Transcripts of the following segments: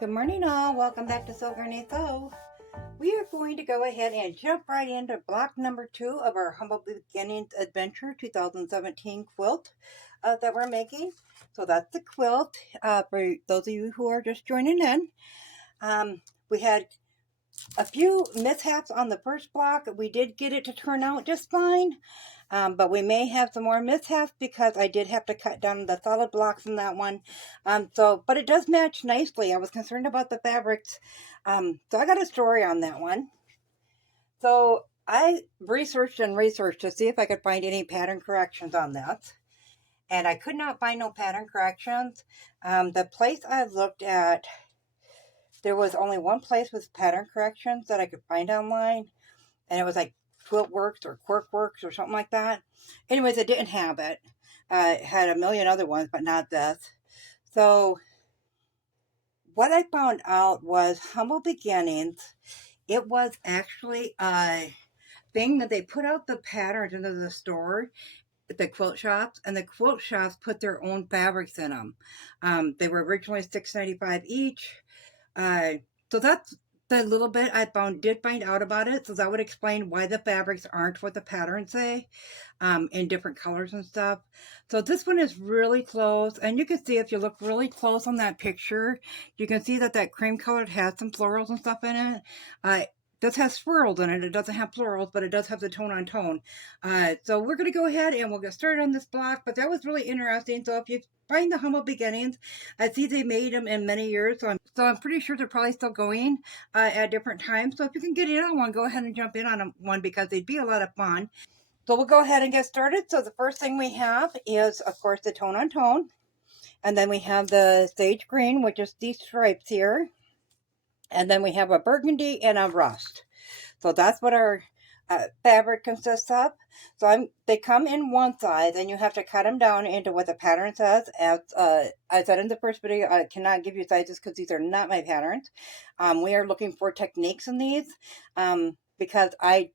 Good morning all, welcome back to Sew Gurney Sew. We are going to go ahead and jump right into block number 2 of our Humble Beginnings Adventure 2017 quilt that we're making. So that's the quilt for those of you who are just joining in. We had a few mishaps on the first block. We did get it to turn out just fine, but we may have some more mishaps because I did have to cut down the solid blocks in that one. But it does match nicely. I was concerned about the fabrics. So I got a story on that one. So I researched and researched to see if I could find any pattern corrections on this. And I could not find no pattern corrections. The place I looked at, there was only one place with pattern corrections that I could find online, and it was like Quilt Works or Quirk Works or something like that. Anyways, it didn't have it. It had a million other ones, but not this. So what I found out was Humble Beginnings. It was actually a thing that they put out the patterns into the store, the quilt shops, and the quilt shops put their own fabrics in them. They were originally $6.95 each. So that's the little bit I did find out about it. So that would explain why the fabrics aren't what the patterns say, in different colors and stuff. So this one is really close, and you can see if you look really close on that picture, you can see that that cream colored has some florals and stuff in it. This has swirls in it. It doesn't have florals, but it does have the tone on tone. So we're going to go ahead and we'll get started on this block. But that was really interesting. So if you find the Humble Beginnings, I see they made them in many years. So I'm pretty sure they're probably still going at different times. So if you can get in on one, go ahead and jump in on one because they'd be a lot of fun. So we'll go ahead and get started. So the first thing we have is, of course, the tone on tone. And then we have the sage green, which is these stripes here. And then we have a burgundy and a rust. So that's what our fabric consists of. So they come in one size, and you have to cut them down into what the pattern says. As I said in the first video, I cannot give you sizes because these are not my patterns. We are looking for techniques in these because I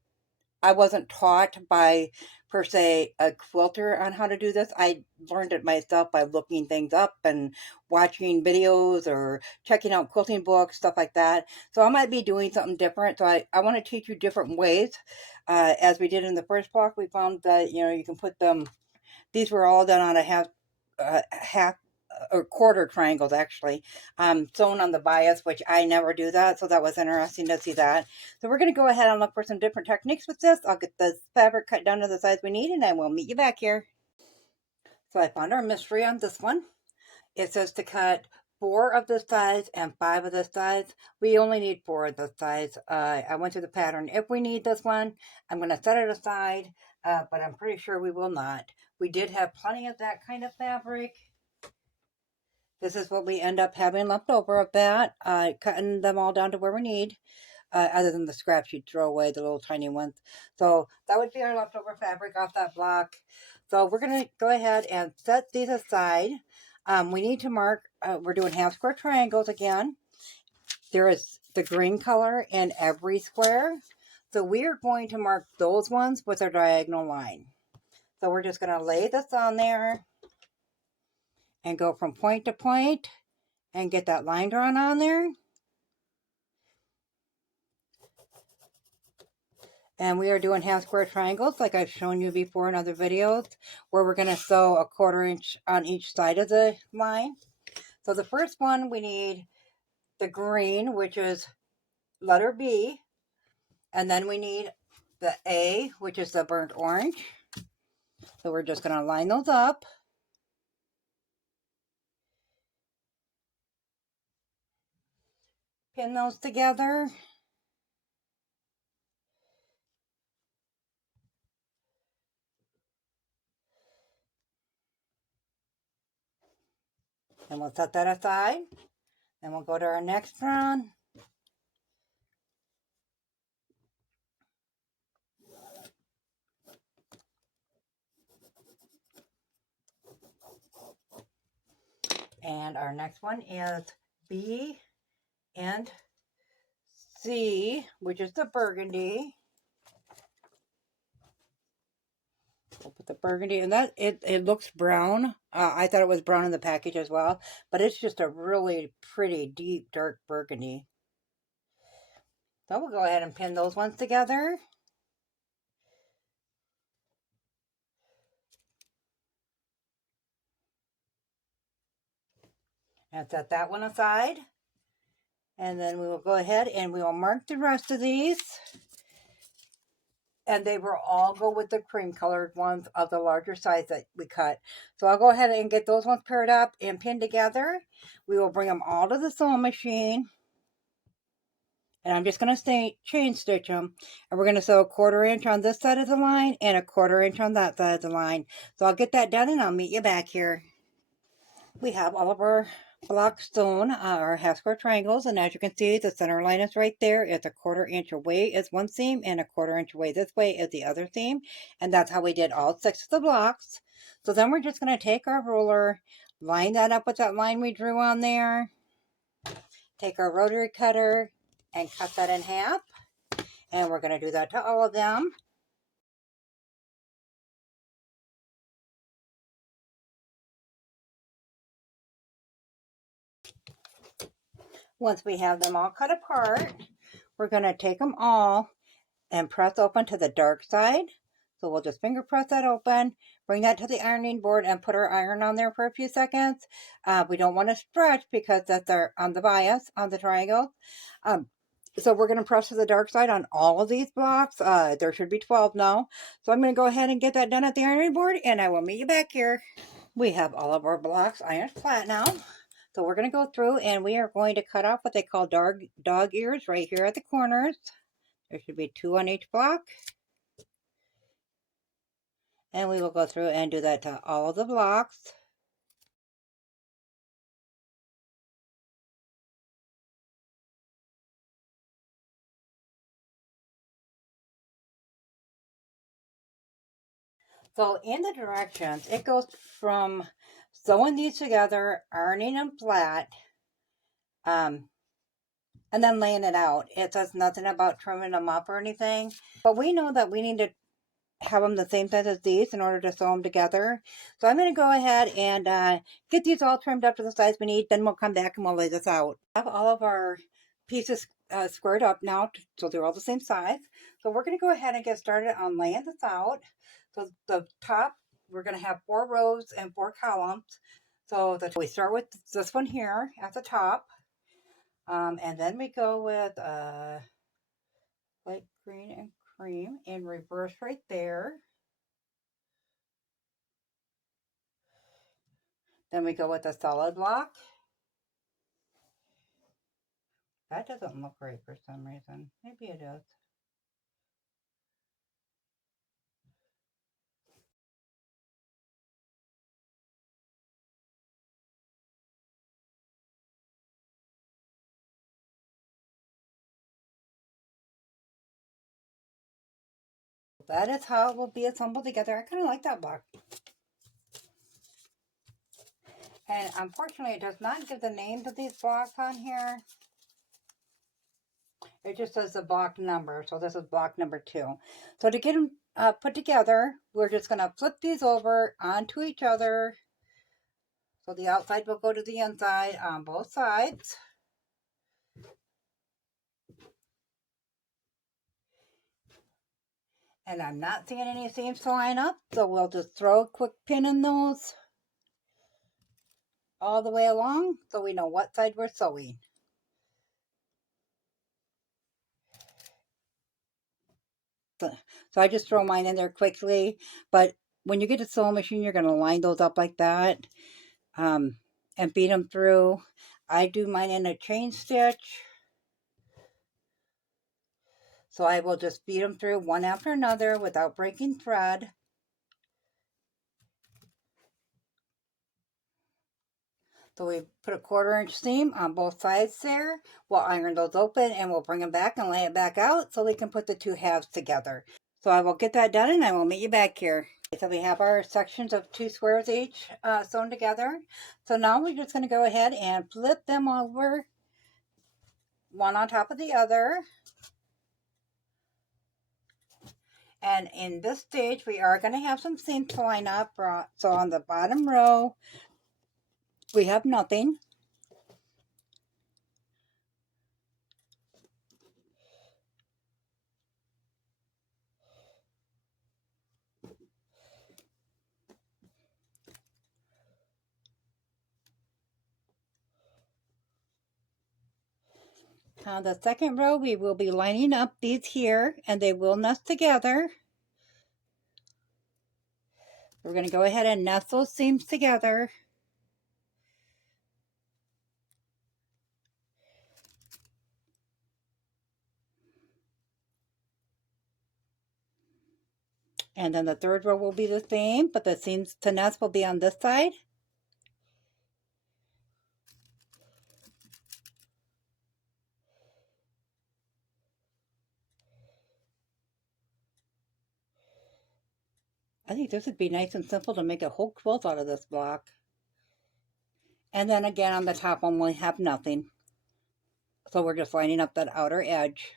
wasn't taught by, per se, a quilter on how to do this. I learned it myself by looking things up and watching videos or checking out quilting books, stuff like that. So I might be doing something different. So I want to teach you different ways. As we did in the first block, we found that, you can put them, these were all done on a half or quarter triangles actually, sewn on the bias, which I never do that, so that was interesting to see that. So we're going to go ahead and look for some different techniques with this. I'll get the fabric cut down to the size we need, and I will meet you back here. So I found our mystery on this one. It says to cut 4 of this size and 5 of this size. We only need 4 of this size. I went through the pattern. If we need this one, I'm going to set it aside, but I'm pretty sure we will not. We did have plenty of that kind of fabric. This is what we end up having left over of that, cutting them all down to where we need, other than the scraps you'd throw away, the little tiny ones. So that would be our leftover fabric off that block. So we're going to go ahead and set these aside. We need to mark, we're doing half square triangles again. There is the green color in every square. So we are going to mark those ones with our diagonal line. So we're just going to lay this on there and go from point to point and get that line drawn on there. And we are doing half square triangles like I've shown you before in other videos, where we're going to sew a 1/4 inch on each side of the line. So the first one, we need the green, which is letter B, and then we need the A, which is the burnt orange. So we're just going to line those up. Pin those together. And we'll set that aside. Then we'll go to our next one. And our next one is B and C, which is the burgundy. We'll put the burgundy, and that it looks brown. I thought it was brown in the package as well, but it's just a really pretty deep dark burgundy. So we'll go ahead and pin those ones together. And set that one aside. And then we will go ahead and we will mark the rest of these. And they will all go with the cream colored ones of the larger size that we cut. So I'll go ahead and get those ones paired up and pinned together. We will bring them all to the sewing machine. And I'm just going to chain stitch them. And we're going to sew a 1/4 inch on this side of the line and a 1/4 inch on that side of the line. So I'll get that done and I'll meet you back here. We have all of our blocks sewn, our half square triangles, and as you can see, the center line is right there. It's a 1/4 inch away is one seam, and a 1/4 inch away this way is the other seam, and that's how we did all 6 of the blocks. So then we're just going to take our ruler, line that up with that line we drew on there, take our rotary cutter, and cut that in half, and we're going to do that to all of them. Once we have them all cut apart, we're going to take them all and press open to the dark side. So we'll just finger press that open, bring that to the ironing board and put our iron on there for a few seconds. We don't want to stretch because that's on the bias on the triangle. So we're going to press to the dark side on all of these blocks. There should be 12 now. So I'm going to go ahead and get that done at the ironing board and I will meet you back here. We have all of our blocks ironed flat now. So we're going to go through and we are going to cut off what they call dog ears right here at the corners. There should be 2 on each block. And we will go through and do that to all of the blocks. So in the directions, it goes from sewing these together, ironing them flat, and then laying it out. It says nothing about trimming them up or anything. But we know that we need to have them the same size as these in order to sew them together. So I'm going to go ahead and get these all trimmed up to the size we need. Then we'll come back and we'll lay this out. I have all of our pieces squared up now, so they're all the same size. So we're going to go ahead and get started on laying this out. So the top, we're going to have 4 rows and 4 columns. So we start with this one here at the top. And then we go with light green and cream in reverse right there. Then we go with a solid block. That doesn't look right for some reason. Maybe it is. That is how it will be assembled together. I kind of like that block. And unfortunately, it does not give the names of these blocks on here. It just says the block number. So this is block number 2. So to get them put together, we're just going to flip these over onto each other. So the outside will go to the inside on both sides. And I'm not seeing any seams to line up, so we'll just throw a quick pin in those all the way along so we know what side we're sewing. So I just throw mine in there quickly, but when you get a sewing machine, you're going to line those up like that and beat them through. I do mine in a chain stitch. So I will just beat them through one after another without breaking thread. So we put a 1/4 inch seam on both sides there. We'll iron those open and we'll bring them back and lay it back out so we can put the 2 halves together. So I will get that done and I will meet you back here. So we have our sections of 2 squares each sewn together. So now we're just going to go ahead and flip them over one on top of the other. And in this stage, we are going to have some seams to line up. So on the bottom row, we have nothing. On the second row, we will be lining up these here, and they will nest together. We're going to go ahead and nest those seams together. And then the third row will be the same, but the seams to nest will be on this side. I think this would be nice and simple to make a whole quilt out of this block. And then again on the top one we have nothing. So we're just lining up that outer edge.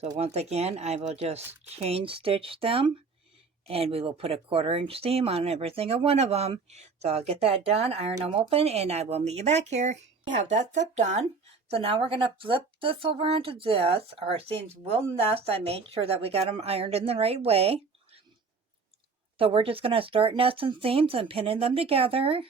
So once again, I will just chain stitch them, and we will put a 1/4 inch seam on every single one of them. So I'll get that done, iron them open, and I will meet you back here. We have that step done. So now we're going to flip this over onto this. Our seams will nest. I made sure that we got them ironed in the right way. So we're just going to start nesting seams and pinning them together.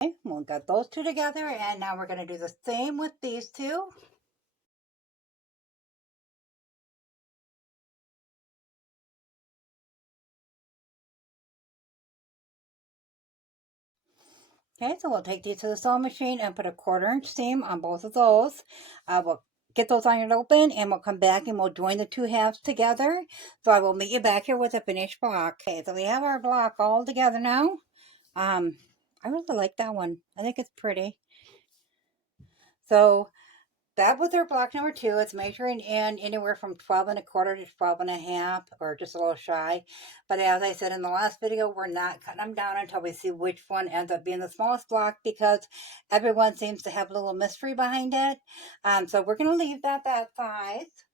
Okay, we'll get those two together, and now we're going to do the same with these two. Okay, so we'll take these to the sewing machine and put a 1/4 inch seam on both of those. We'll get those ironed open, and we'll come back and we'll join the two halves together. So I will meet you back here with a finished block. Okay, so we have our block all together now. I really like that one. I think it's pretty. So that was our block number 2. It's measuring in anywhere from 12 1/4 to 12 1/2, or just a little shy. But as I said in the last video, we're not cutting them down until we see which one ends up being the smallest block, because everyone seems to have a little mystery behind it. So we're going to leave that size.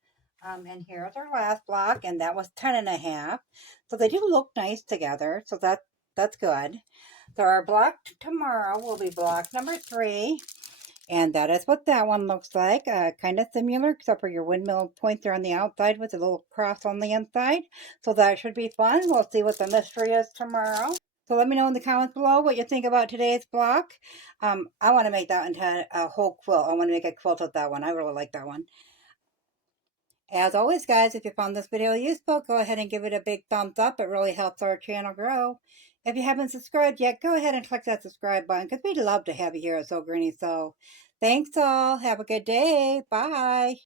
And here's our last block, and that was 10 1/2. So they do look nice together, so that's good. So our block tomorrow will be block number 3. And that is what that one looks like. Kind of similar, except for your windmill points are on the outside with a little cross on the inside. So that should be fun. We'll see what the mystery is tomorrow. So let me know in the comments below what you think about today's block. I want to make that into a whole quilt. I want to make a quilt with that one. I really like that one. As always, guys, if you found this video useful, go ahead and give it a big thumbs up. It really helps our channel grow. If you haven't subscribed yet, go ahead and click that subscribe button, because we'd love to have you here at Sew Granny Sew. Thanks all. Have a good day. Bye.